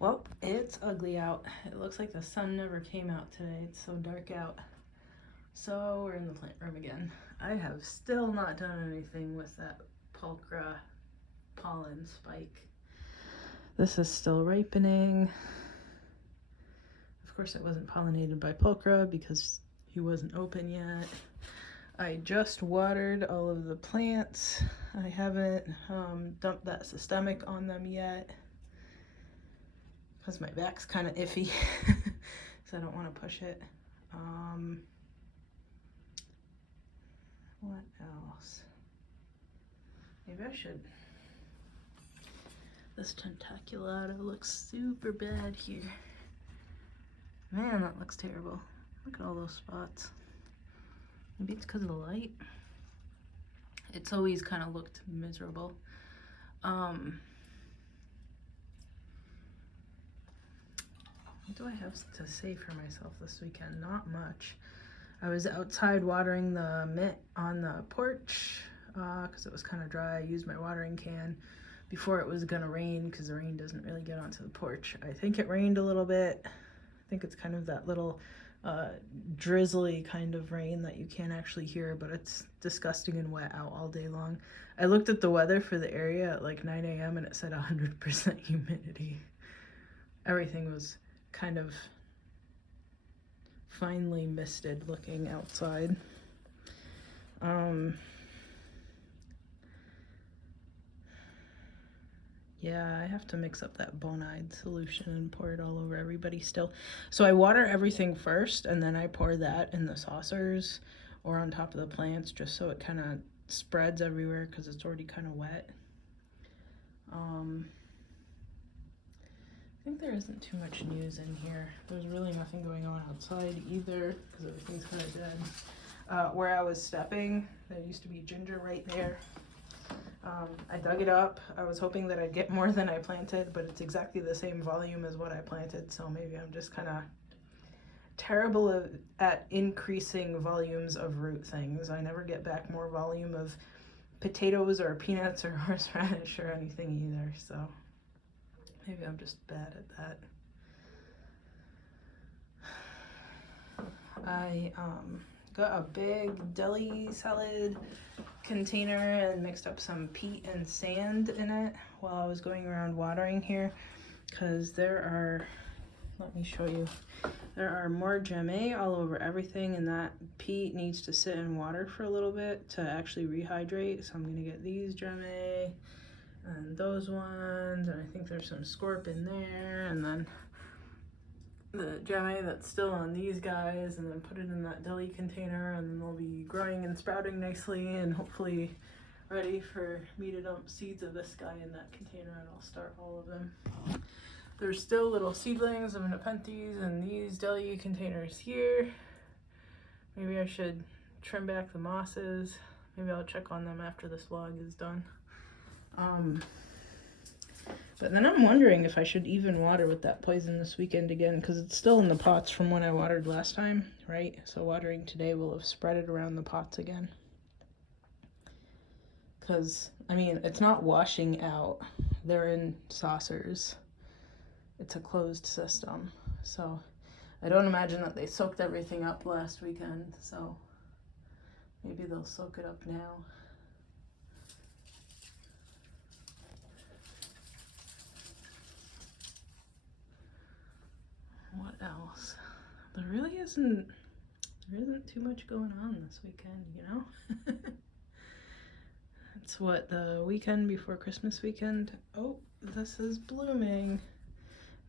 Well, it's ugly out. It looks like the sun never came out today. It's so dark out. So we're in the plant room again. I have still not done anything with that pulchra pollen spike. This is still ripening. Of course it wasn't pollinated by pulchra because he wasn't open yet. I just watered all of the plants. I haven't dumped that systemic on them yet because my back's kind of iffy, so I don't want to push it. What else? Maybe I should. This tentaculata looks super bad here. Man, that looks terrible. Look at all those spots. Maybe it's because of the light. It's always kind of looked miserable. What do I have to say for myself this weekend? Not much. I was outside watering the mint on the porch because it was kind of dry. I used my watering can before it was gonna rain because the rain doesn't really get onto the porch. I think it rained a little bit. I think it's kind of that little drizzly kind of rain that you can't actually hear, but it's disgusting and wet out all day long. I looked at the weather for the area at like 9 a.m. and it said 100% humidity. Everything was kind of finely misted looking outside. Yeah, I have to mix up that bonide solution and pour it all over everybody still. So I water everything first and then I pour that in the saucers or on top of the plants just so it kind of spreads everywhere because it's already kind of wet. I think there isn't too much news in here. There's really nothing going on outside either because everything's kind of dead. Where I was stepping, there used to be ginger right there. I dug it up. I was hoping that I'd get more than I planted, but it's exactly the same volume as what I planted, so maybe I'm just kind of terrible at increasing volumes of root things. I never get back more volume of potatoes or peanuts or horseradish or anything either, so maybe I'm just bad at that. I got a big deli salad container and mixed up some peat and sand in it while I was going around watering here because there are, let me show you, there are more gemme all over everything and that peat needs to sit in water for a little bit to actually rehydrate. So I'm gonna get these gemme and those ones, and I think there's some scorp in there, and then the gemme that's still on these guys, and then put it in that deli container, and then they'll be growing and sprouting nicely and hopefully ready for me to dump seeds of this guy in that container, and I'll start all of them. There's still little seedlings of nepenthes in these deli containers here. Maybe I should trim back the mosses. Maybe I'll check on them after this vlog is done. But then I'm wondering if I should even water with that poison this weekend again, because it's still in the pots from when I watered last time, right? So watering today will have spread it around the pots again. Because, I mean, it's not washing out. They're in saucers. It's a closed system. So I don't imagine that they soaked everything up last weekend. So maybe they'll soak it up now. What else? There isn't too much going on this weekend, you know? It's what, the weekend before Christmas weekend? Oh, this is blooming.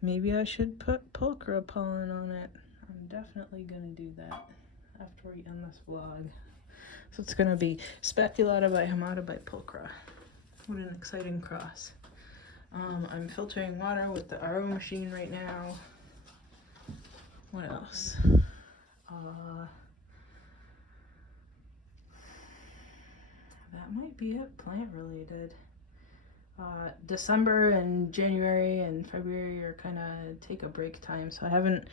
Maybe I should put pulchra pollen on it. I'm definitely gonna do that after we end this vlog. So it's gonna be speculata by hamada by pulchra. What an exciting cross. I'm filtering water with the RO machine right now. What else? That might be it plant related. December and January and February are kind of take a break time, so I haven't,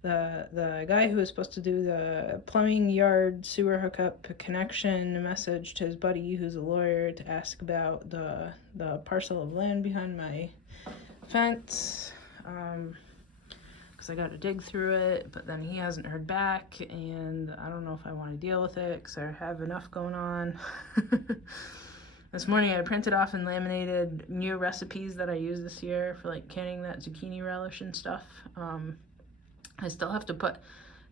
the guy who was supposed to do the plumbing yard sewer hookup connection messaged his buddy who's a lawyer to ask about the parcel of land behind my fence. because I got to dig through it, but then he hasn't heard back, and I don't know if I want to deal with it because I have enough going on. This morning I printed off and laminated new recipes that I use this year for like canning that zucchini relish and stuff. I still have to put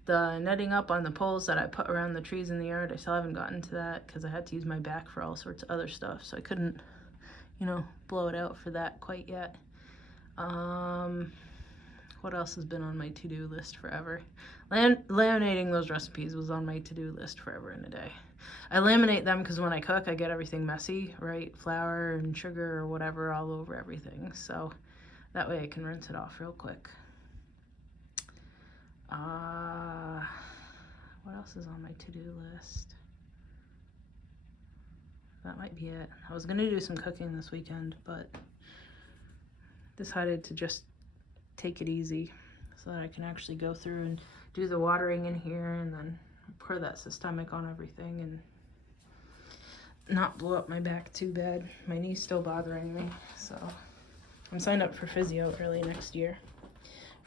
the netting up on the poles that I put around the trees in the yard. I still haven't gotten to that because I had to use my back for all sorts of other stuff, so I couldn't, you know, blow it out for that quite yet. What else has been on my to-do list forever? Laminating those recipes was on my to-do list forever and a day. I laminate them because when I cook, I get everything messy, right? Flour and sugar or whatever all over everything. So that way I can rinse it off real quick. What else is on my to-do list? That might be it. I was gonna do some cooking this weekend, but decided to just take it easy so that I can actually go through and do the watering in here and then pour that systemic on everything and not blow up my back too bad. My knee's still bothering me, so I'm signed up for physio early next year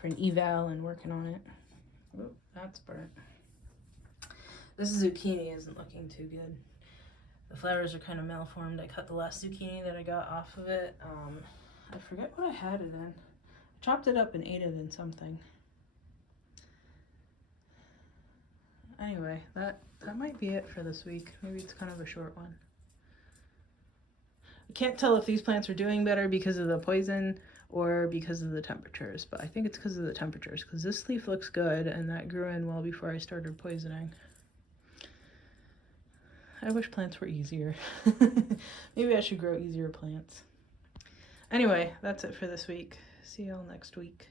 for an eval and working on it. Oh, that's burnt. This zucchini isn't looking too good. The flowers are kind of malformed. I cut the last zucchini that I got off of it. I forget what I had it in. I chopped it up and ate it in something. Anyway, that might be it for this week. Maybe it's kind of a short one. I can't tell if these plants are doing better because of the poison or because of the temperatures, but I think it's because of the temperatures, because this leaf looks good and that grew in well before I started poisoning. I wish plants were easier. Maybe I should grow easier plants. Anyway, that's it for this week. See y'all next week.